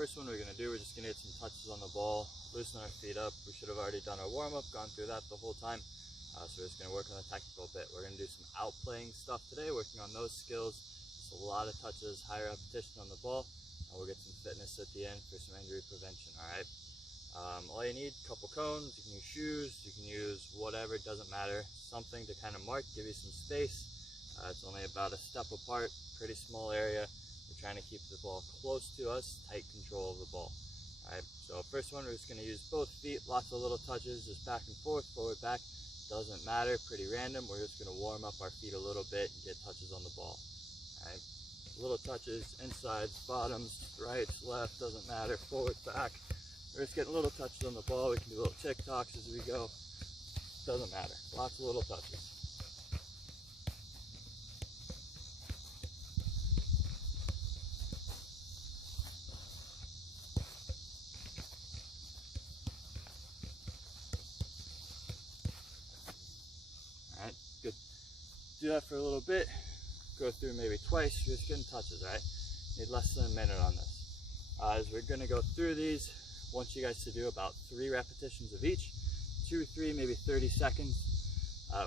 first one we're going to do, we're just going to get some touches on the ball, loosen our feet up. We should have already done our warm-up, gone through that the whole time. So we're just going to work on the technical bit. We're going to do some outplaying stuff today, working on those skills. Just a lot of touches, high repetition on the ball, and we'll get some fitness at the end for some injury prevention, all right? All you need, a couple cones, you can use shoes, you can use whatever, it doesn't matter. Something to kind of mark, give you some space. It's only about a step apart, pretty small area. We're trying to keep the ball close to us, tight control of the ball. All right, so first one, we're just going to use both feet, lots of little touches, just back and forth, forward, back. Doesn't matter, pretty random. We're just going to warm up our feet a little bit and get touches on the ball. All right, little touches, insides, bottoms, rights, left, doesn't matter, forward, back. We're just getting little touches on the ball. We can do little tick-tocks as we go. Doesn't matter, lots of little touches. Alright, good. Do that for a little bit. Go through maybe twice. You're just getting touches, right? Need less than a minute on this. As we're going to go through these, I want you guys to do about 3 repetitions of each. 2, 3, maybe 30 seconds.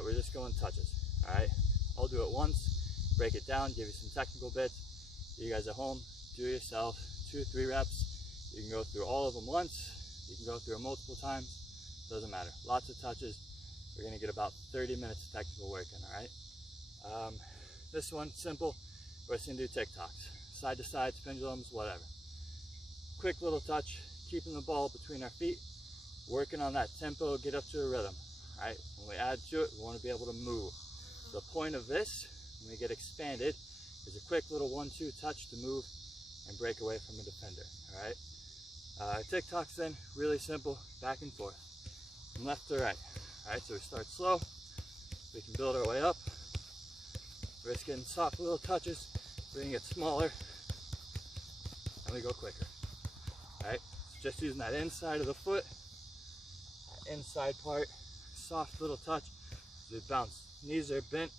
We're just going touches, alright? I'll do it once, break it down, give you some technical bits. You guys at home, do it yourself, 2 or 3 reps. You can go through all of them once. You can go through them multiple times. Doesn't matter. Lots of touches. We're going to get about 30 minutes of technical work in, all right? This one, simple. We're just going to do tick-tocks. Side to sides, pendulums, whatever. Quick little touch, keeping the ball between our feet, working on that tempo, get up to a rhythm, all right? When we add to it, we want to be able to move. The point of this, when we get expanded, is a quick little 1-2 touch to move and break away from a defender, all right? Tick-tocks then, really simple, back and forth, from left to right. All right, so we start slow, we can build our way up. We're just getting soft little touches, we can get smaller, and we go quicker. All right, so just using that inside of the foot, that inside part, soft little touch, we bounce. Knees are bent,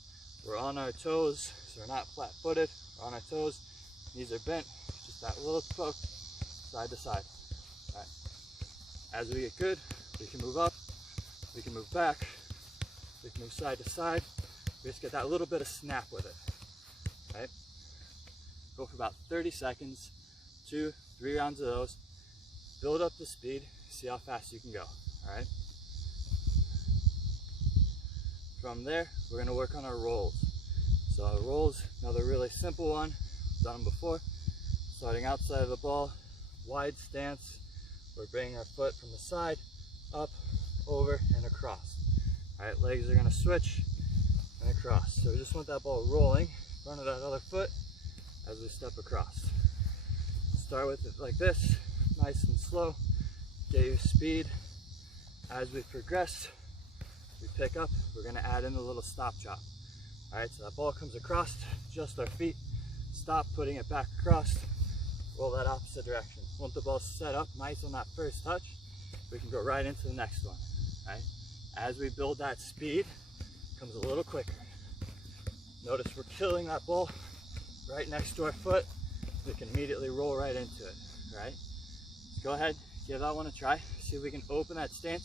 we're on our toes, so we're not flat-footed, we're on our toes, knees are bent, just that little poke, side to side. All right, as we get good, we can move up, we can move back, we can move side to side. We just get that little bit of snap with it, right? Go for about 30 seconds, 2, 3 rounds of those. Build up the speed, see how fast you can go, all right? From there, we're gonna work on our rolls. So our rolls, another really simple one, done them before. Starting outside of the ball, wide stance. We're bringing our foot from the side, up, over, and across. All right, legs are gonna switch and across. So we just want that ball rolling in front of that other foot as we step across. Start with it like this, nice and slow. Get your speed. As we progress, we pick up, we're gonna add in a little stop drop. All right, so that ball comes across, just our feet, stop, putting it back across, roll that opposite direction. Once the ball's set up nice on that first touch, we can go right into the next one, right? As we build that speed, it comes a little quicker. Notice we're killing that ball right next to our foot. We can immediately roll right into it, right? Go ahead, give that one a try. See if we can open that stance.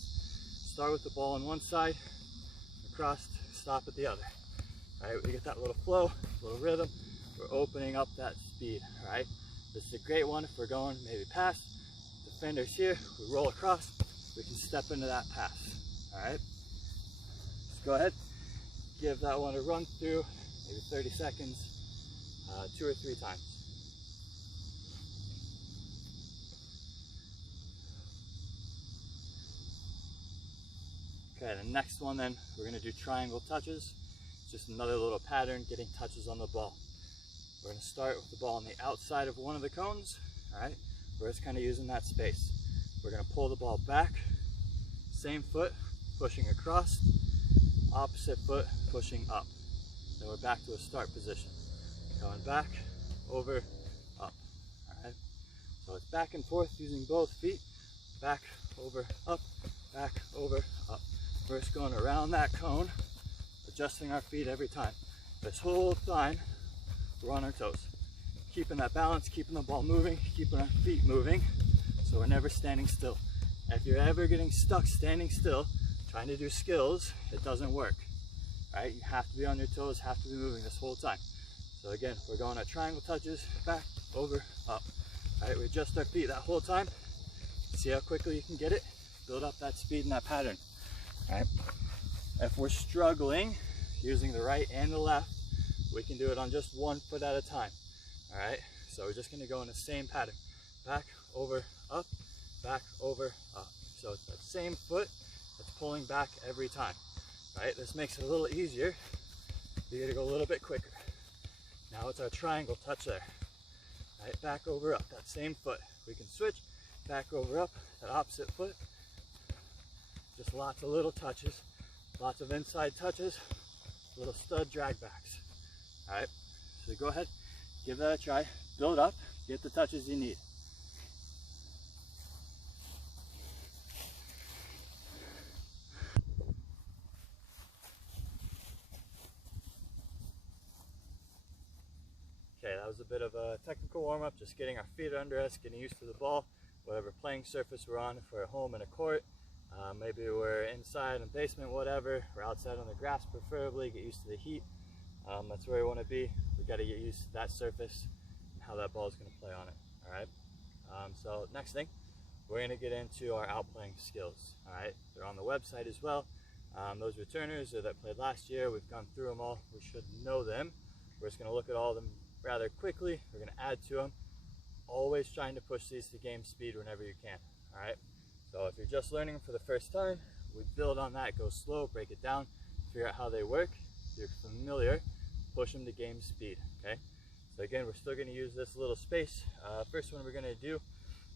Start with the ball on one side, across, stop at the other. All right, we get that little flow, little rhythm. We're opening up that speed, all right? This is a great one if we're going maybe past. Defender's here, we roll across, we can step into that pass, all right? Just go ahead, give that one a run through, maybe 30 seconds, 2 or 3 times. Okay, the next one then, we're gonna do triangle touches. Just another little pattern, getting touches on the ball. We're gonna start with the ball on the outside of one of the cones, all right? We're just kind of using that space. We're gonna pull the ball back, same foot, pushing across, opposite foot, pushing up. Then we're back to a start position. Going back, over, up, all right? So it's back and forth using both feet, back, over, up, back, over, up. We're just going around that cone, adjusting our feet every time. This whole time, we're on our toes. keeping that balance, keeping the ball moving, keeping our feet moving, so we're never standing still. If you're ever getting stuck standing still, trying to do skills, it doesn't work, right? You have to be on your toes, have to be moving this whole time. So again, we're going at triangle touches, back, over, up. All right, we adjust our feet that whole time. See how quickly you can get it? Build up that speed and that pattern, all right? If we're struggling using the right and the left, we can do it on just one foot at a time, all right? So we're just gonna go in the same pattern. Back, over, up, back, over, up. So it's that same foot that's pulling back every time, right? This makes it a little easier. You gotta go a little bit quicker. Now it's our triangle touch there, right? Back, over, up, that same foot. We can switch, back, over, up, that opposite foot. Just lots of little touches, lots of inside touches, little stud drag backs, all right? So go ahead, give that a try, build up, get the touches you need. Okay, that was a bit of a technical warm-up, just getting our feet under us, getting used to the ball, whatever playing surface we're on. If we're at home in a court, maybe we're inside in a basement, whatever, we're outside on the grass preferably, get used to the heat. That's where we want to be. We got to get used to that surface and how that ball is going to play on it, all right? So next thing, we're going to get into our outplaying skills, all right? They're on the website as well. Those returners that played last year, we've gone through them all. We should know them. We're just going to look at all of them rather quickly. We're going to add to them. Always trying to push these to game speed whenever you can, all right? So if you're just learning them for the first time, we build on that, go slow, break it down, figure out how they work. If you're familiar, push them to game speed, okay? So again, we're still going to use this little space. First one we're going to do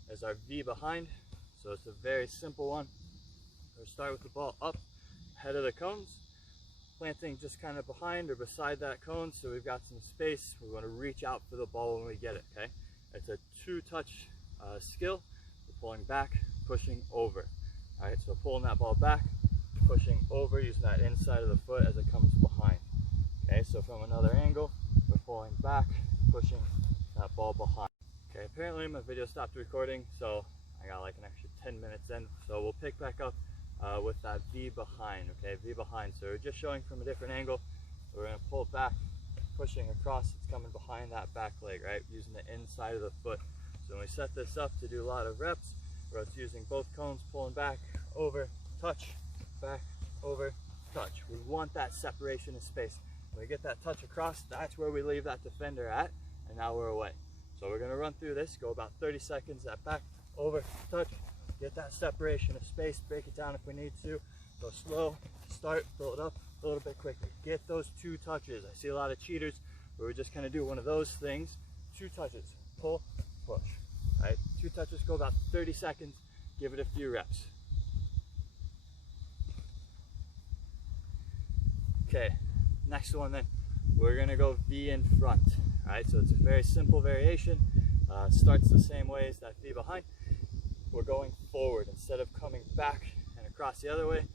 is our V behind. So it's a very simple one. We'll start with the ball up, ahead of the cones, planting just kind of behind or beside that cone, so we've got some space. We want to reach out for the ball when we get it, okay? It's a two-touch skill. We're pulling back, pushing over. All right, so pulling that ball back, pushing over, using that inside of the foot as it comes behind. Okay, so from another angle, we're pulling back, pushing that ball behind. Okay, apparently my video stopped recording, so I got like an extra 10 minutes in, so we'll pick back up with that V behind, okay, V behind. So we're just showing from a different angle. We're gonna pull back, pushing across, it's coming behind that back leg, right, using the inside of the foot. So when we set this up to do a lot of reps, where it's using both cones, pulling back, over, touch, back, over, touch. We want that separation of space. When we get that touch across, that's where we leave that defender at, and now we're away. So we're gonna run through this, go about 30 seconds, that back, over, touch, get that separation of space, break it down if we need to, go slow, start, build up a little bit quicker. Get those two touches. I see a lot of cheaters where we just kind of do one of those things, two touches, pull, push. Right, two touches, go about 30 seconds, give it a few reps. Okay, next one then, we're gonna go V in front. All right, so it's a very simple variation. Starts the same way as that V behind. We're going forward instead of coming back and across the other way,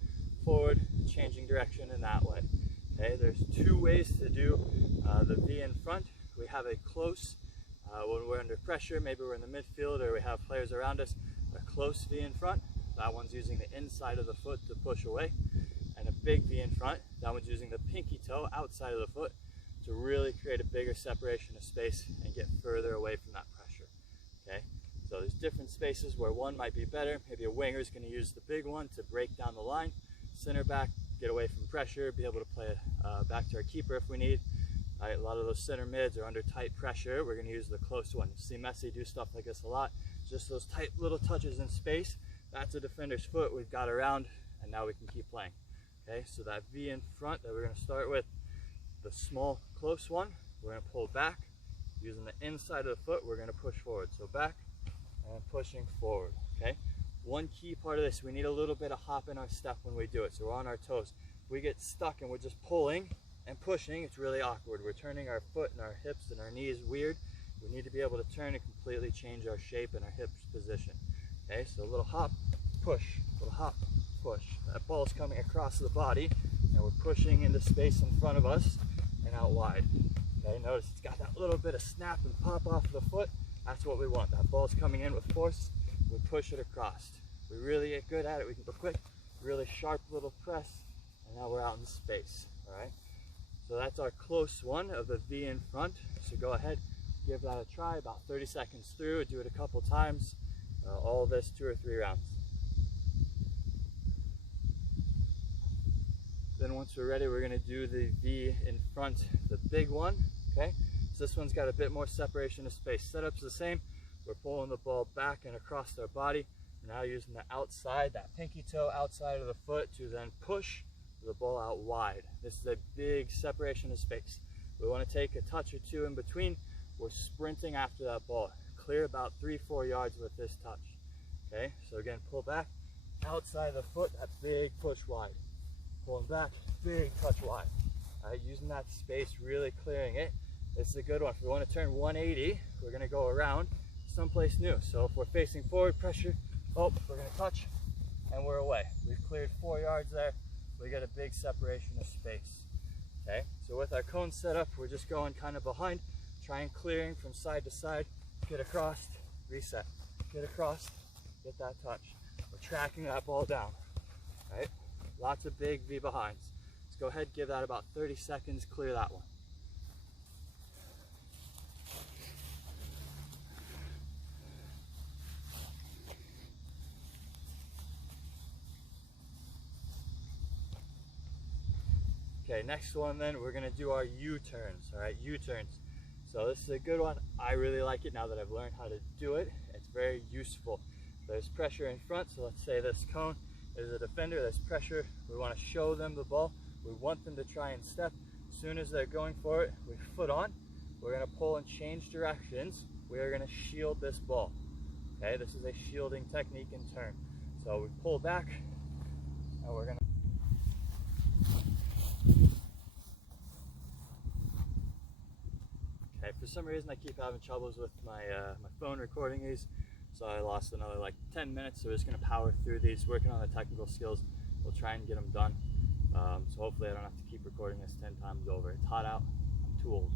forward, changing direction in that way. Okay, there's two ways to do the V in front. We have a close, when we're under pressure, maybe we're in the midfield or we have players around us, a close V in front. That one's using the inside of the foot to push away. And a big V in front, that one's using the pinky toe outside of the foot to really create a bigger separation of space and get further away from that pressure, okay? So there's different spaces where one might be better. Maybe a winger is going to use the big one to break down the line. Center back, get away from pressure, be able to play it back to our keeper if we need. Right, a lot of those center mids are under tight pressure. We're going to use the close one. You see Messi do stuff like this a lot. Just those tight little touches in space. That's a defender's foot we've got around, and now we can keep playing. Okay, so that V in front that we're going to start with, the small close one, we're going to pull back. Using the inside of the foot, we're going to push forward. So back and pushing forward, okay? One key part of this, we need a little bit of hop in our step when we do it, so we're on our toes. If we get stuck and we're just pulling and pushing, it's really awkward. We're turning our foot and our hips and our knees weird. We need to be able to turn and completely change our shape and our hips position. Okay, so a little hop, push, a little hop, push. That ball's coming across the body and we're pushing into space in front of us and out wide. Okay, notice it's got that little bit of snap and pop off the foot. That's what we want. That ball's coming in with force. We push it across. We really get good at it. We can go quick, really sharp little press, and now we're out in space. All right. So that's our close one of the V in front. So go ahead, give that a try. About 30 seconds through. Do it a couple times. All of this 2 or 3 rounds. Then once we're ready, we're going to do the V in front, the big one. Okay. So this one's got a bit more separation of space. Setup's the same. We're pulling the ball back and across our body. We're now using the outside, that pinky toe outside of the foot to then push the ball out wide. This is a big separation of space. We want to take a touch or two in between. We're sprinting after that ball. Clear about 3-4 yards with this touch. Okay, so again, pull back, outside the foot, that big push wide. Pulling back, big touch wide. All right, using that space, really clearing it. This is a good one. If we want to turn 180, we're going to go around someplace new. So if we're facing forward, pressure, oh, we're going to touch, and we're away. We've cleared 4 yards there. We get a big separation of space. Okay, so with our cone set up, we're just going kind of behind, trying clearing from side to side, get across, reset, get across, get that touch. We're tracking that ball down, right? Lots of big V behinds. Let's go ahead, give that about 30 seconds, clear that one. Okay, next one then, we're gonna do our U-turns, all right, U-turns. So this is a good one. I really like it now that I've learned how to do it. It's very useful. There's pressure in front, so let's say this cone is a defender, there's pressure. We wanna show them the ball. We want them to try and step. As soon as they're going for it, we foot on. We're gonna pull and change directions. We are gonna shield this ball. Okay, this is a shielding technique in turn. So we pull back, and we're gonna for some reason I keep having troubles with my phone recording these, so I lost another like 10 minutes, so we're just going to power through these, working on the technical skills. We'll try and get them done, so hopefully I don't have to keep recording this 10 times over. It's hot out, I'm too old.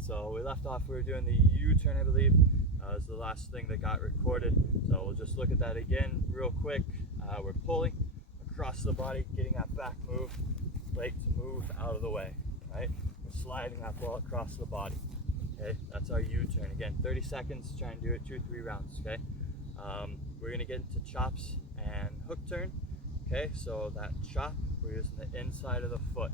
So we left off, we were doing the U-turn, I believe, is the last thing that got recorded, so we'll just look at that again real quick. We're pulling across the body, getting that back move, leg to move out of the way, right? Sliding that ball across the body. Okay, that's our U-turn. Again, 30 seconds, try and do it 2-3 rounds. Okay, we're going to get into chops and hook turn. Okay, so that chop, we're using the inside of the foot.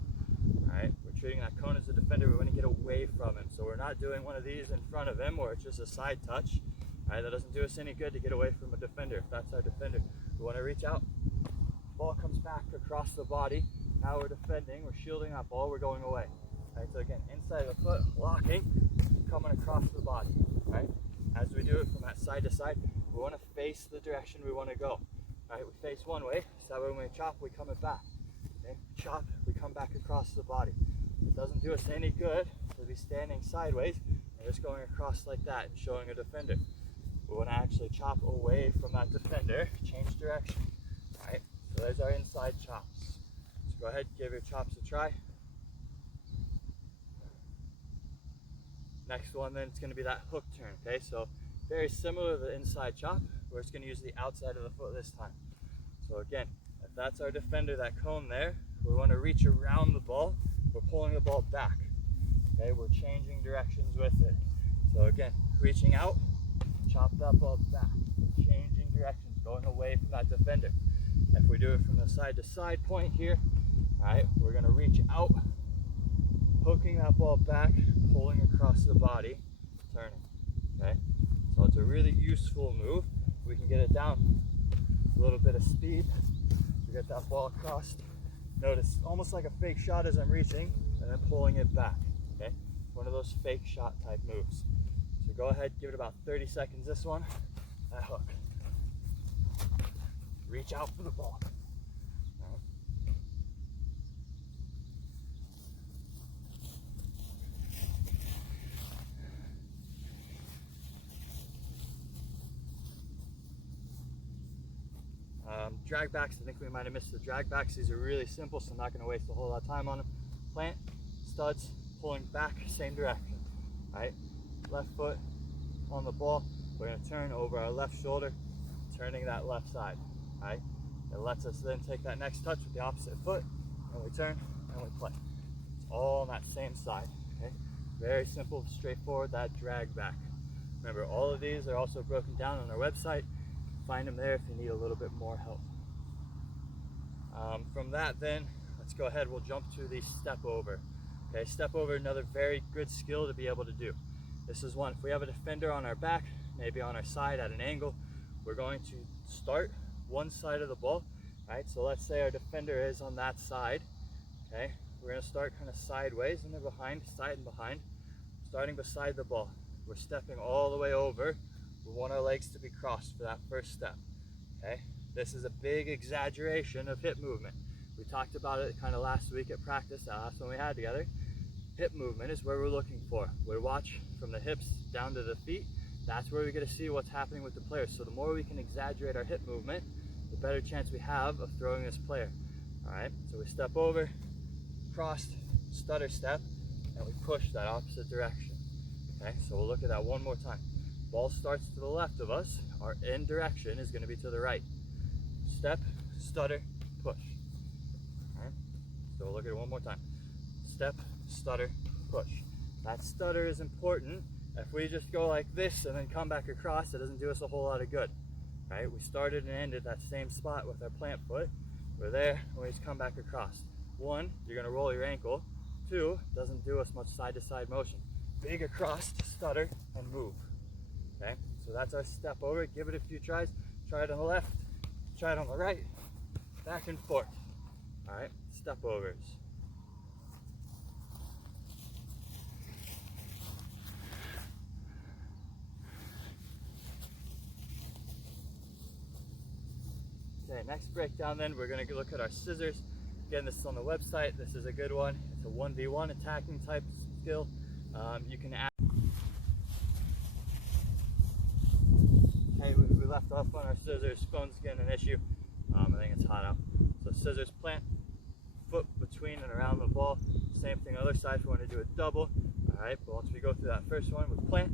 Alright, we're treating that cone as a defender. We want to get away from him, so we're not doing one of these in front of him or it's just a side touch. Alright, that doesn't do us any good to get away from a defender. If that's our defender, we want to reach out, ball comes back across the body. Now we're defending, we're shielding that ball, we're going away. Right, so again, inside of the foot, locking, coming across the body. Right? As we do it from that side to side, we want to face the direction we want to go. Right? We face one way, so when we chop, we come it back. Okay? Chop, we come back across the body. It doesn't do us any good to be standing sideways and just going across like that and showing a defender. We want to actually chop away from that defender, change direction. Right? So there's our inside chops. So go ahead, give your chops a try. Next one then, it's going to be that hook turn, okay? So very similar to the inside chop, we're just going to use the outside of the foot this time. So again, if that's our defender, that cone there, we want to reach around the ball, we're pulling the ball back, okay? We're changing directions with it. So again, reaching out, chop that ball back, changing directions, going away from that defender. If we do it from the side to side point here, all right, we're going to reach out, hooking that ball back, pulling across the body, turning, okay? So it's a really useful move. We can get it down, a little bit of speed, we get that ball across. Notice, almost like a fake shot as I'm reaching, and then pulling it back, okay? One of those fake shot type moves. So go ahead, give it about 30 seconds, this one, that hook. Reach out for the ball. Drag backs, I think we might have missed the drag backs. These are really simple, so I'm not going to waste a whole lot of time on them. Plant, studs, pull pulling back, same direction, right? Left foot on the ball, we're gonna turn over our left shoulder, turning that left side, right? It lets us then take that next touch with the opposite foot, and we turn and we play. It's all on that same side, okay? Very simple, straightforward, that drag back. Remember, all of these are also broken down on our website. Find them there if you need a little bit more help. From that then, let's go ahead, we'll jump to the step over. Okay, step over, another very good skill to be able to do. This is one, if we have a defender on our back, maybe on our side at an angle, we're going to start one side of the ball, right? So let's say our defender is on that side, okay? We're gonna start kind of sideways and then behind, side and behind, starting beside the ball. We're stepping all the way over. We want our legs to be crossed for that first step, okay? This is a big exaggeration of hip movement. We talked about it kind of last week at practice, that last one we had together. Hip movement is where we're looking for. We watch from the hips down to the feet. That's where we get to see what's happening with the player. So the more we can exaggerate our hip movement, the better chance we have of throwing this player. All right, so we step over, crossed, stutter step, and we push that opposite direction. Okay, so we'll look at that one more time. Ball starts to the left of us. Our end direction is going to be to the right. Step, stutter, push. All right, so we'll look at it one more time. Step, stutter, push. That stutter is important. If we just go like this and then come back across, it doesn't do us a whole lot of good. Right? We started and ended that same spot with our plant foot. We're there, and we just come back across. One, you're gonna roll your ankle. Two, doesn't do us much side to side motion. Big across, stutter, and move. Okay, so that's our step over. Give it a few tries. Try it on the left, try it on the right, back and forth. All right, step overs. Okay, next breakdown then, we're going to look at our scissors. Again, this is on the website. This is a good one. It's a 1v1 attacking type skill. You can add. Okay, we left off on our scissors. Phone's getting an issue. I think it's hot out. So scissors, plant, foot between and around the ball. Same thing other side if we want to do a double. All right, but once we go through that first one with plant,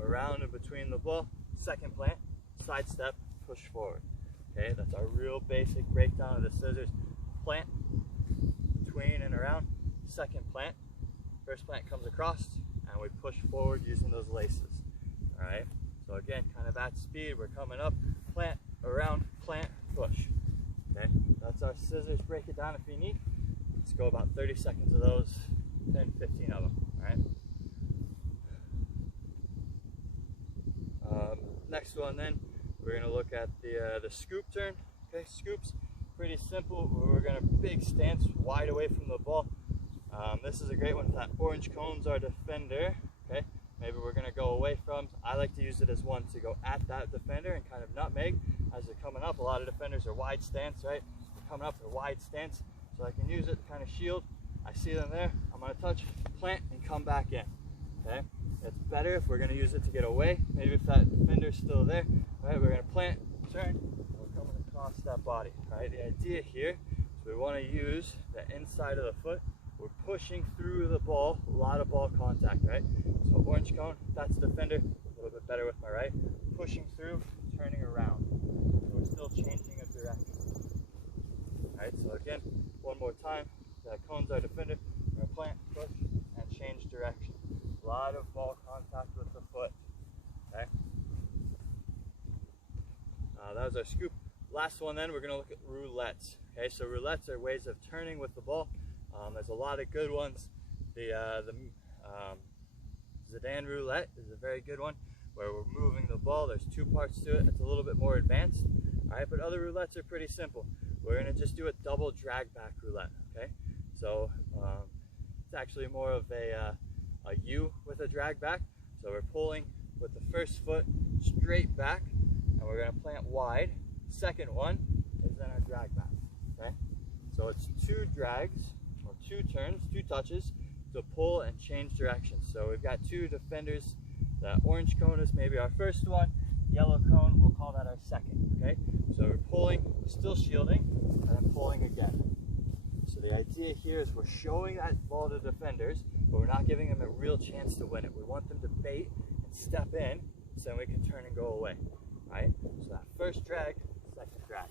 around and between the ball, second plant, side step, push forward. Okay, that's our real basic breakdown of the scissors. Plant, between and around, second plant. First plant comes across, and we push forward using those laces. All right, so again, kind of at speed, we're coming up, plant, around, plant, push. Okay, that's our scissors. Break it down if you need. Let's go about 30 seconds of those, 10, 15 of them. All right. Next one then, we're going to look at the scoop turn. Okay, scoops, pretty simple. We're going to big stance, wide away from the ball. This is a great one. That orange cone's our defender. Okay, maybe we're going to go away from. I like to use it as one to go at that defender and kind of nutmeg as they're coming up. A lot of defenders are wide stance, right? They're coming up, they're wide stance, so I can use it to kind of shield. I see them there. I'm going to touch, plant, and come back in. Okay, it's better if we're going to use it to get away. Maybe if that defender's still there. All right, we're going to plant, turn, and we're coming across that body. All right, the idea here is we want to use the inside of the foot. We're pushing through the ball, a lot of ball contact, right? So orange cone, that's defender, a little bit better with my right. Pushing through, turning around. So we're still changing of direction. All right, so again, one more time. That cone's our defender. We're going to plant, push, and change direction. A lot of ball contact with the foot. Okay. That was our scoop. Last one then, we're going to look at roulettes. Okay, so roulettes are ways of turning with the ball. There's a lot of good ones. The Zidane roulette is a very good one where we're moving the ball. There's two parts to it. It's a little bit more advanced. All right, but other roulettes are pretty simple. We're going to just do a double drag back roulette. Okay, so it's actually more of a U with a drag back. So we're pulling with the first foot straight back, and we're going to plant wide. Second one is then our drag back. Okay, so it's two drags or two turns, two touches to pull and change direction. So we've got two defenders. The orange cone is maybe our first one. Yellow cone, we'll call that our second. Okay, so we're pulling, still shielding, and then pulling again. So the idea here is we're showing that ball to defenders, but we're not giving them a real chance to win it. We want them to bait and step in, so then we can turn and go away, right? So that first drag, second drag.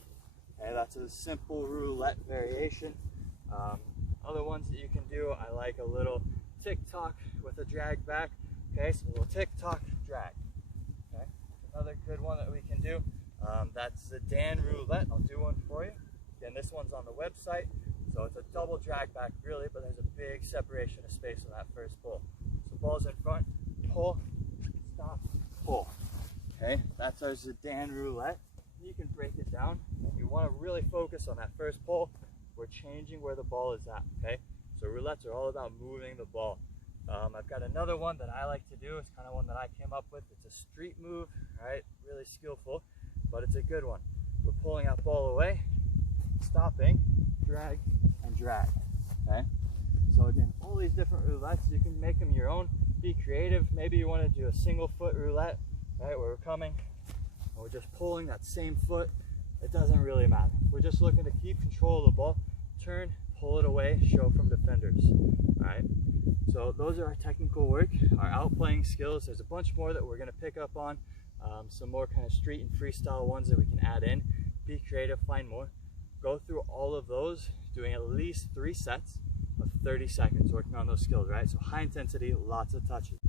Okay, that's a simple roulette variation. Other ones that you can do, I like a little tick-tock with a drag back. Okay, so a little tick-tock, drag. Okay, another good one that we can do, that's the Dan roulette. I'll do one for you. Again, this one's on the website. So it's a double drag back really, but there's a big separation of space on that first pull. So ball's in front, pull, stop, pull. Okay, that's our Zidane roulette. You can break it down. If you want to really focus on that first pull, we're changing where the ball is at, okay? So roulettes are all about moving the ball. I've got another one that I like to do. It's kind of one that I came up with. It's a street move, right? Really skillful, but it's a good one. We're pulling that ball away, stopping, drag, and drag, okay? So again, all these different roulettes, you can make them your own. Be creative. Maybe you want to do a single foot roulette, right? Where we're coming and we're just pulling that same foot. It doesn't really matter. We're just looking to keep control of the ball, turn, pull it away, show from defenders, all right? So those are our technical work, our outplaying skills. There's a bunch more that we're gonna pick up on, some more kind of street and freestyle ones that we can add in. Be creative, find more. Go through all of those, doing at least 3 sets of 30 seconds, working on those skills, right? So high intensity, lots of touches.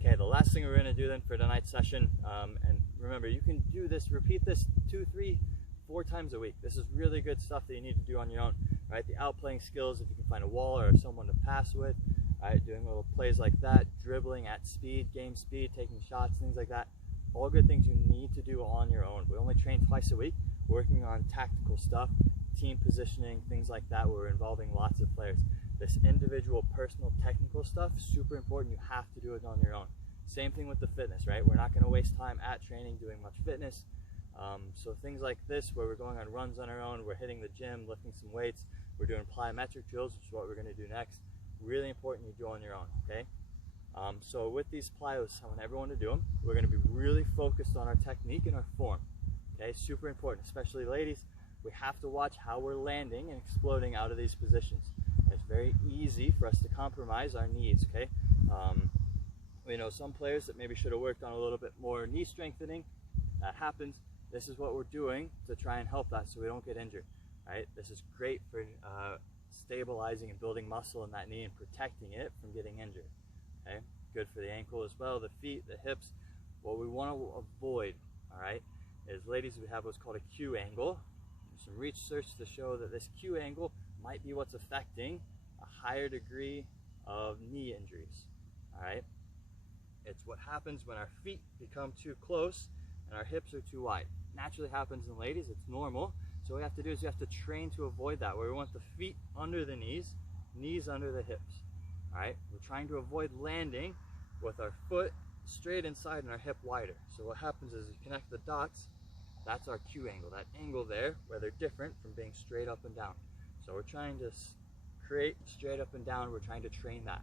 Okay, the last thing we're gonna do then for tonight's session, and remember, you can do this, repeat this 2, 3, 4 times a week. This is really good stuff that you need to do on your own, right? The outplaying skills, if you can find a wall or someone to pass with, right? Doing little plays like that, dribbling at speed, game speed, taking shots, things like that. All good things you need to do on your own. We only train twice a week, working on tactical stuff, team positioning, things like that, where we're involving lots of players. This individual, personal, technical stuff, super important. You have to do it on your own. Same thing with the fitness, right? We're not going to waste time at training doing much fitness. So things like this, where we're going on runs on our own, we're hitting the gym, lifting some weights, we're doing plyometric drills, which is what we're going to do next. Really important you do on your own, okay? So with these plyos, I want everyone to do them. We're going to be really focused on our technique and our form, okay? Super important, especially ladies. We have to watch how we're landing and exploding out of these positions. It's very easy for us to compromise our knees, okay? We know some players that maybe should have worked on a little bit more knee strengthening. That happens. This is what we're doing to try and help that so we don't get injured, right? This is great for stabilizing and building muscle in that knee and protecting it from getting injured, okay? Good for the ankle as well, the feet, the hips. What we want to avoid, all right, is ladies, we have what's called a Q angle. There's some research to show that this Q angle might be what's affecting a higher degree of knee injuries, all right? It's what happens when our feet become too close and our hips are too wide. Naturally happens in ladies, it's normal. So what we have to do is we have to train to avoid that, where we want the feet under the knees under the hips, all right? We're trying to avoid landing with our foot straight inside and our hip wider. So what happens is you connect the dots, that's our Q angle, that angle there where they're different from being straight up and down. So we're trying to create straight up and down, we're trying to train that.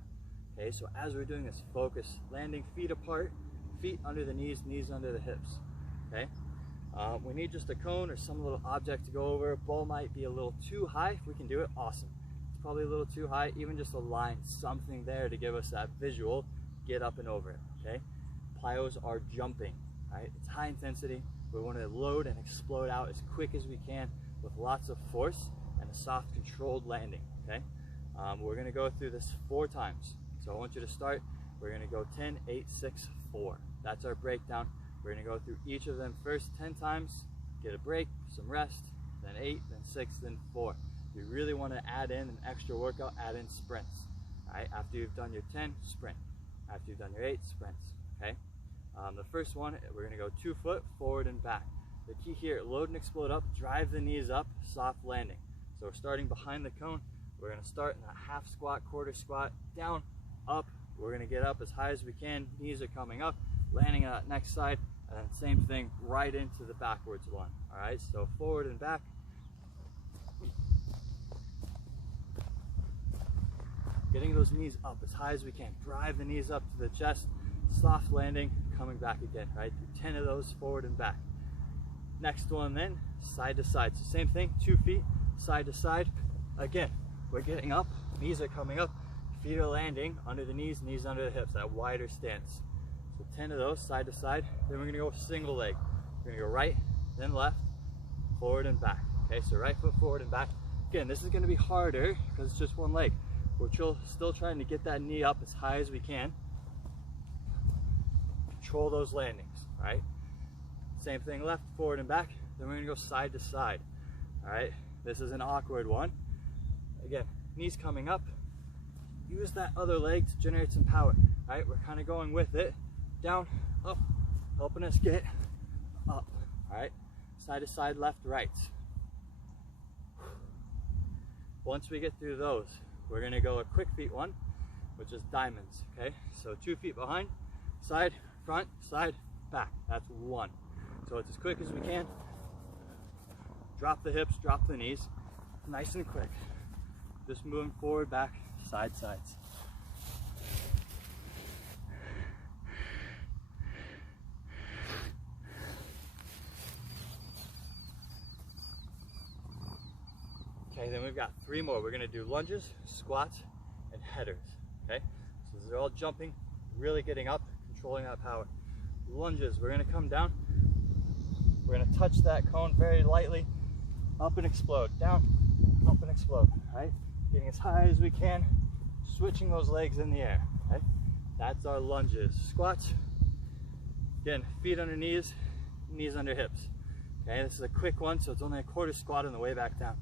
Okay, so as we're doing this, focus, landing feet apart, feet under the knees, knees under the hips, okay? We need just a cone or some little object to go over. Ball might be a little too high. If we can do it, awesome. It's probably a little too high, even just a line, something there to give us that visual, get up and over it, okay? Plyos are jumping, right? It's high intensity. We want to load and explode out as quick as we can with lots of force and a soft, controlled landing, okay? We're gonna go through this 4 times. So I want you to start, we're gonna go 10, 8, 6, 4. That's our breakdown. We're gonna go through each of them first 10 times, get a break, some rest, then 8, then 6, then 4. You really wanna add in an extra workout, add in sprints. All right, after you've done your 10, sprint. After you've done your 8, sprints, okay? The first one, we're gonna go 2 foot, forward and back. The key here, load and explode up, drive the knees up, soft landing. So we're starting behind the cone. We're gonna start in a half squat, quarter squat, down, up. We're gonna get up as high as we can. Knees are coming up, landing on that next side, and then same thing right into the backwards one. All right, so forward and back. Getting those knees up as high as we can. Drive the knees up to the chest, soft landing, coming back again, right? Do 10 of those forward and back. Next one then, side to side. So same thing, 2 feet, side to side. Again, we're getting up, knees are coming up, feet are landing under the knees, knees under the hips, that wider stance. So 10 of those side to side. Then we're gonna go single leg. We're gonna go right, then left, forward and back. Okay, so right foot forward and back. Again, this is gonna be harder because it's just one leg. We're still trying to get that knee up as high as we can. Control those landings, all right? Same thing, left, forward and back. Then we're gonna go side to side, all right? This is an awkward one. Again, knees coming up. Use that other leg to generate some power, all right? We're kind of going with it. Down, up, helping us get up, all right? Side to side, left, right. Once we get through those, we're gonna go a quick feet one, which is diamonds, okay? So 2 feet behind, side, front, side, back. That's one. So it's as quick as we can. Drop the hips, drop the knees, nice and quick. Just moving forward, back, side, sides. Okay, then we've got 3 more. We're gonna do lunges, squats, and headers, okay? So these are all jumping, really getting up, controlling that power. Lunges, we're gonna come down. We're gonna touch that cone very lightly, up and explode, down, up and explode, right? Getting as high as we can, switching those legs in the air, okay? That's our lunges. Squats, again, feet under knees, knees under hips. Okay, this is a quick one, so it's only a quarter squat on the way back down.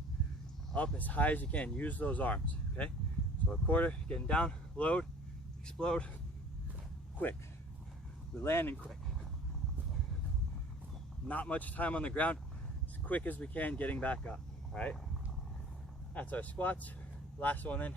Up as high as you can, use those arms, okay? So a quarter, getting down, load, explode, quick. We land and quick. Not much time on the ground, as quick as we can getting back up, all right? That's our squats. Last one then.